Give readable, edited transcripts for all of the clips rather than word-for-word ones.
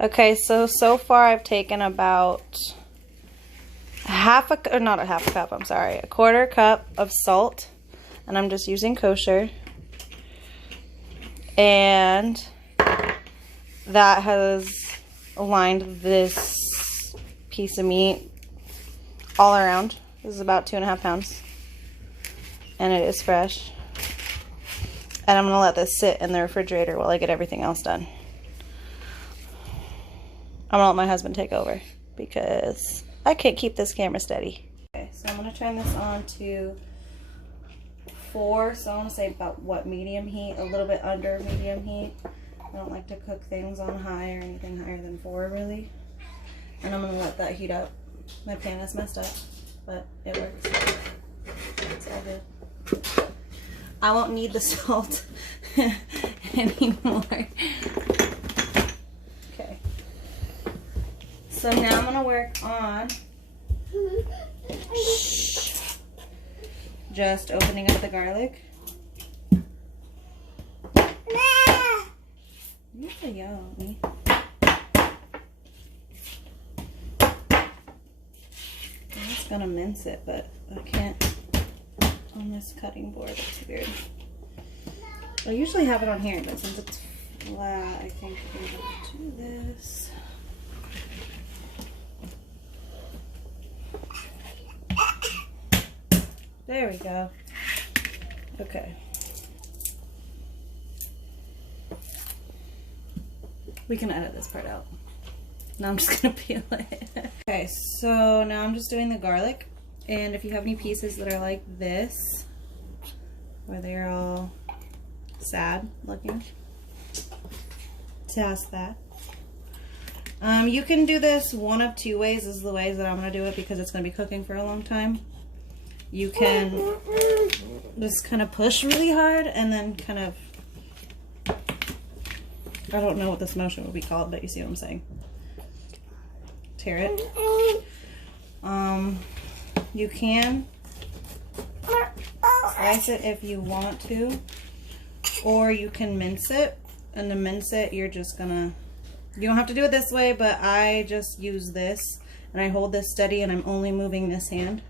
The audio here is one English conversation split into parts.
Okay, so far I've taken about not a half a cup, I'm sorry, a quarter cup of salt, and I'm just using kosher. And that has lined this piece of meat all around. This is about 2.5 pounds. And it is fresh. And I'm gonna let this sit in the refrigerator while I get everything else done. I'm gonna let my husband take over because I can't keep this camera steady. Okay, so I'm gonna turn this on to 4, so I wanna say about what, medium heat, a little bit under medium heat. I don't like to cook things on high or anything higher than 4 really. And I'm gonna let that heat up. My pan is messed up, but it works. It's all good. I won't need the salt anymore. Okay. So now I'm gonna work on just opening up the garlic. You're so yummy. I'm just gonna mince it, but I can't on this cutting board. It's weird. I usually have it on here, but since it's flat, I think I'm gonna do this. There we go. Okay. We can edit this part out. Now I'm just gonna peel it. Okay, so now I'm just doing the garlic. And if you have any pieces that are like this, where they're all sad looking, test that. You can do this one of 2 ways. This is the ways that I'm gonna do it because it's gonna be cooking for a long time. You can just kind of push really hard and then kind of, I don't know what this motion would be called, but you see what I'm saying. Tear it. You can slice it if you want to, or you can mince it. And to mince it, you're just gonna, you don't have to do it this way, but I just use this and I hold this steady and I'm only moving this hand.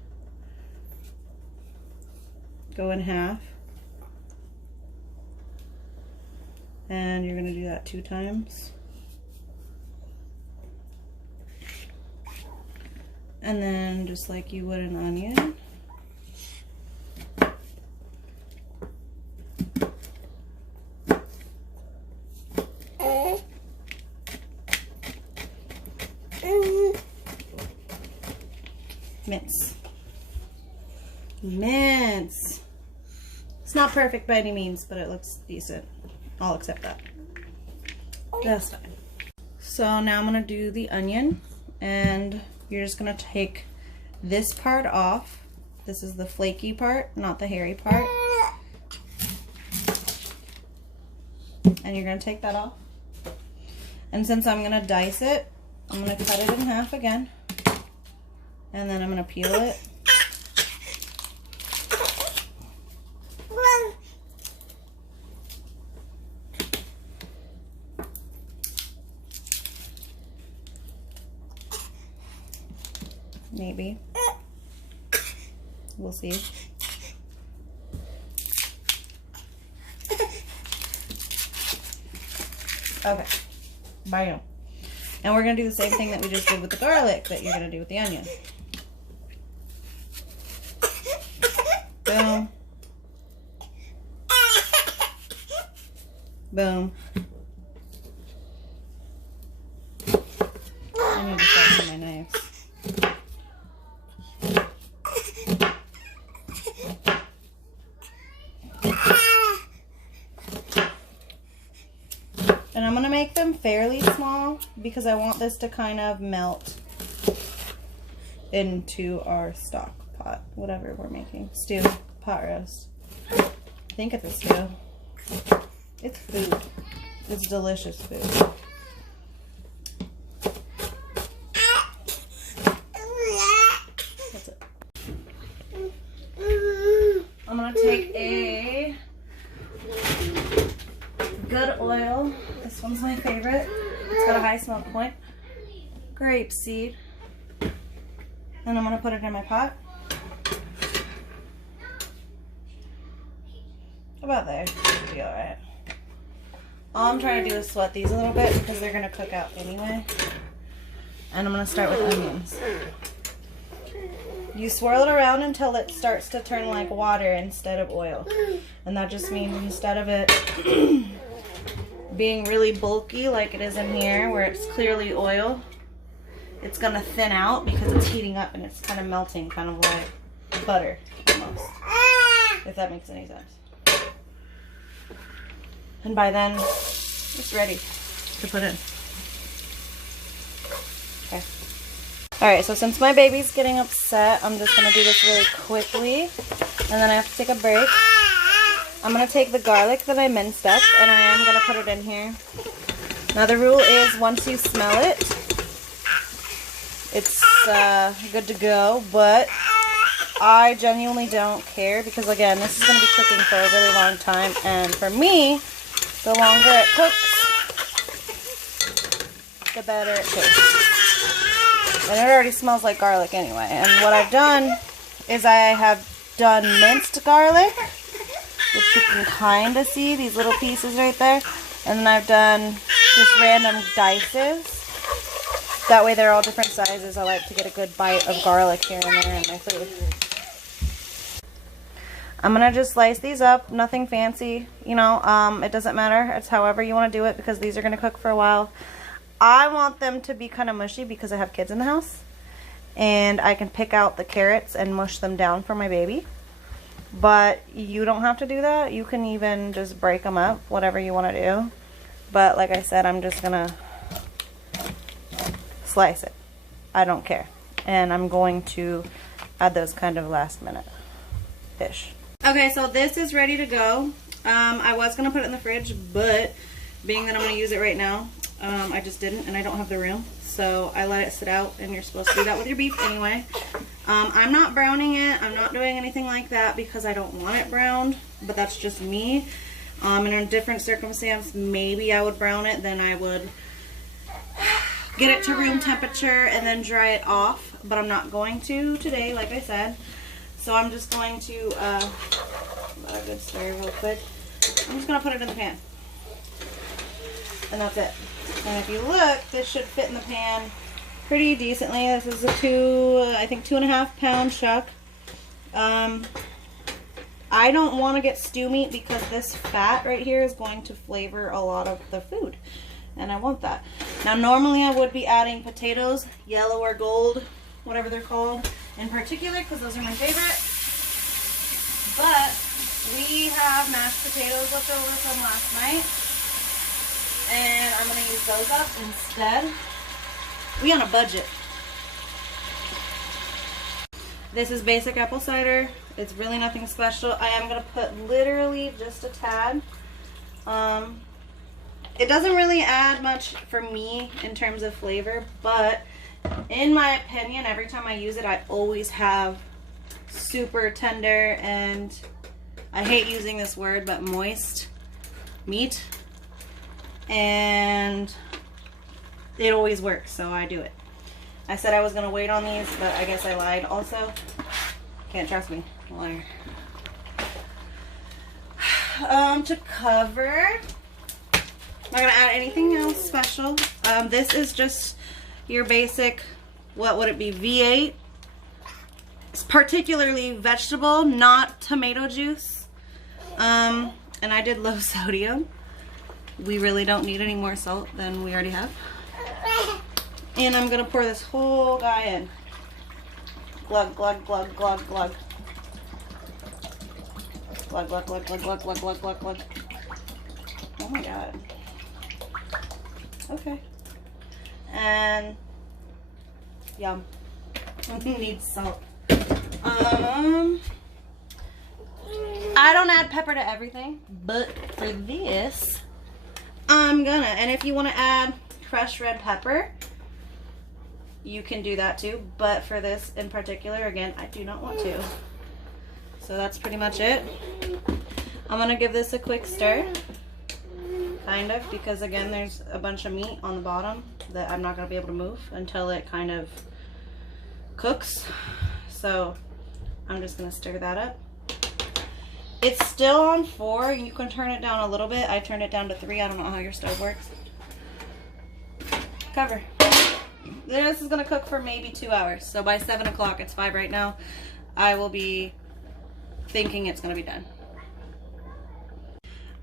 Go in half. And you're gonna do that 2 times. And then just like you would an onion. Mince. Mince. It's not perfect by any means, but it looks decent. I'll accept that. That's fine. So now I'm gonna do the onion, and you're just gonna take this part off. This is the flaky part, not the hairy part. And you're gonna take that off. And since I'm gonna dice it, I'm gonna cut it in half again. And then I'm gonna peel it. Maybe. We'll see. Okay. Bam. And we're going to do the same thing that we just did with the garlic that you're going to do with the onion. Boom. Boom. I need to sharpen my knives. And I'm going to make them fairly small because I want this to kind of melt into our stock pot, whatever we're making. Stew, pot roast. I think it's a stew. It's food. It's delicious food. That's it. I'm going to take a good oil. This one's my favorite. It's got a high smoke point. Grape seed. And I'm gonna put it in my pot. About there. Should be alright. All I'm trying to do is sweat these a little bit because they're gonna cook out anyway. And I'm gonna start with onions. You swirl it around until it starts to turn like water instead of oil. And that just means instead of it being really bulky like it is in here where it's clearly oil, it's gonna thin out because it's heating up and it's kind of melting, kind of like butter almost, if that makes any sense. And by then, it's ready to put in. Okay. Alright, so since my baby's getting upset, I'm just going to do this really quickly. And then I have to take a break. I'm going to take the garlic that I minced up, and I am going to put it in here. Now the rule is once you smell it, it's good to go, but I genuinely don't care because, again, this is going to be cooking for a really long time, and for me, the longer it cooks, the better it tastes. And it already smells like garlic anyway. And what I've done is I have done minced garlic, which you can kind of see, these little pieces right there. And then I've done just random dices. That way they're all different sizes. I like to get a good bite of garlic here and there in my food. I'm going to just slice these up, nothing fancy, you know, it doesn't matter, it's however you want to do it because these are going to cook for a while. I want them to be kind of mushy because I have kids in the house, and I can pick out the carrots and mush them down for my baby, but you don't have to do that. You can even just break them up, whatever you want to do, but like I said, I'm just going to slice it. I don't care, and I'm going to add those kind of last minute-ish. Okay, so this is ready to go. I was going to put it in the fridge, but being that I'm going to use it right now, I just didn't, and I don't have the room. So I let it sit out, and you're supposed to do that with your beef anyway. I'm not browning it. I'm not doing anything like that because I don't want it browned, but that's just me. In a different circumstance, maybe I would brown it, then I would get it to room temperature and then dry it off, but I'm not going to today, like I said. So I'm just going to, let a good stir real quick. I'm just going to put it in the pan. And that's it. And if you look, this should fit in the pan pretty decently. This is a 2.5 pound chuck. I don't want to get stew meat because this fat right here is going to flavor a lot of the food. And I want that. Now normally I would be adding potatoes, yellow or gold, whatever they're called, in particular, because those are my favorite. But we have mashed potatoes left over from last night, and I'm going to use those up instead. We on a budget. This is basic apple cider. It's really nothing special. I am going to put literally just a tad. It doesn't really add much for me in terms of flavor, but in my opinion, every time I use it, I always have super tender and, I hate using this word, but moist meat. And it always works, so I do it. I said I was going to wait on these, but I guess I lied also. Can't trust me. Liar. To cover, I'm not going to add anything else special. This is just your basic, what would it be, V8. It's particularly vegetable, not tomato juice. And I did low sodium. We really don't need any more salt than we already have. And I'm going to pour this whole guy in. Glug, glug, glug, glug, glug. Glug, glug, glug, glug, glug, glug, glug, glug, glug. Oh my god. Okay. And yum. Needs salt. I don't add pepper to everything, but for this, I'm gonna. And if you want to add crushed red pepper, you can do that too. But for this in particular, again, I do not want to. So that's pretty much it. I'm gonna give this a quick stir, kind of, because again, there's a bunch of meat on the bottom that I'm not going to be able to move until it kind of cooks. So I'm just going to stir that up. It's still on 4. You can turn it down a little bit. I turned it down to 3. I don't know how your stove works. Cover. This is going to cook for maybe 2 hours. So by 7 o'clock, it's 5 right now, I will be thinking it's going to be done.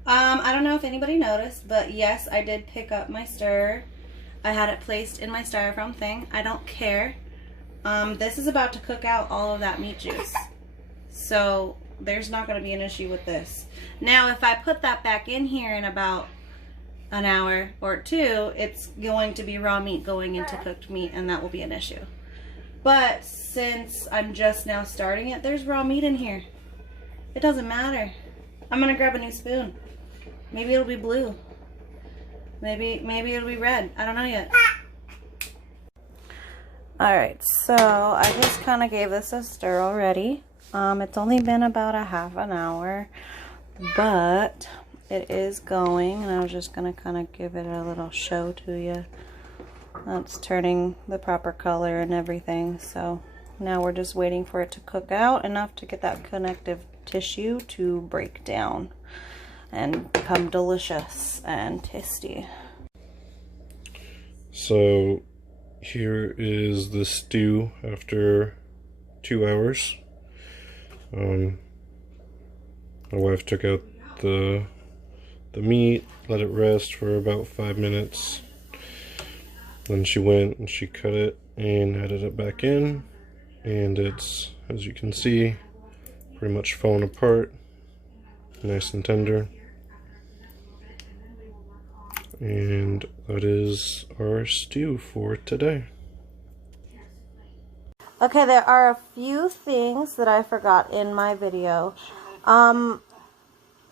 I don't know if anybody noticed, but yes, I did pick up my stirrer. I had it placed in my styrofoam thing. I don't care. This is about to cook out all of that meat juice. So there's not going to be an issue with this. Now, if I put that back in here in about an hour or 2, it's going to be raw meat going into cooked meat, and that will be an issue. But since I'm just now starting it, there's raw meat in here. It doesn't matter. I'm going to grab a new spoon. Maybe it'll be blue. Maybe it'll be red. I don't know yet. Alright, so I just kind of gave this a stir already. It's only been about a half an hour, but it is going, and I was just going to kind of give it a little show to you. That's turning the proper color and everything, so now we're just waiting for it to cook out enough to get that connective tissue to break down and become delicious and tasty. So here is the stew after 2 hours. My wife took out the meat, let it rest for about 5 minutes. Then she went and she cut it and added it back in, and it's, as you can see, pretty much falling apart, nice and tender. And that is our stew for today. Okay, there are a few things that I forgot in my video.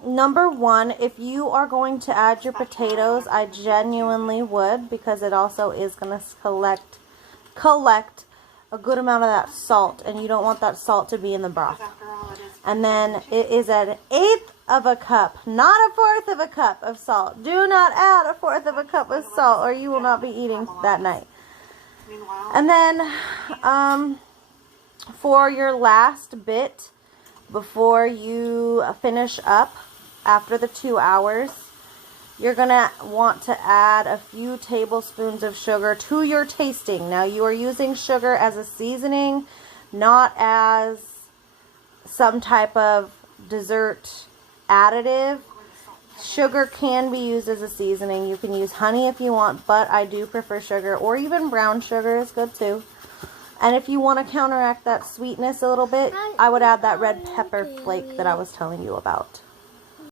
Number 1, if you are going to add your potatoes, I genuinely would, because it also is going to collect a good amount of that salt, and you don't want that salt to be in the broth. And then it is an 1/8 of a cup, not a 1/4 of a cup of salt. Do not add a 1/4 of a cup of salt, or you will not be eating that night. And then for your last bit, before you finish up after the 2 hours, you're gonna want to add a few tablespoons of sugar to your tasting. Now, you are using sugar as a seasoning, not as some type of dessert additive. Sugar can be used as a seasoning. You can use honey if you want, but I do prefer sugar, or even brown sugar is good too. And if you want to counteract that sweetness a little bit, I would add that red pepper flake that I was telling you about.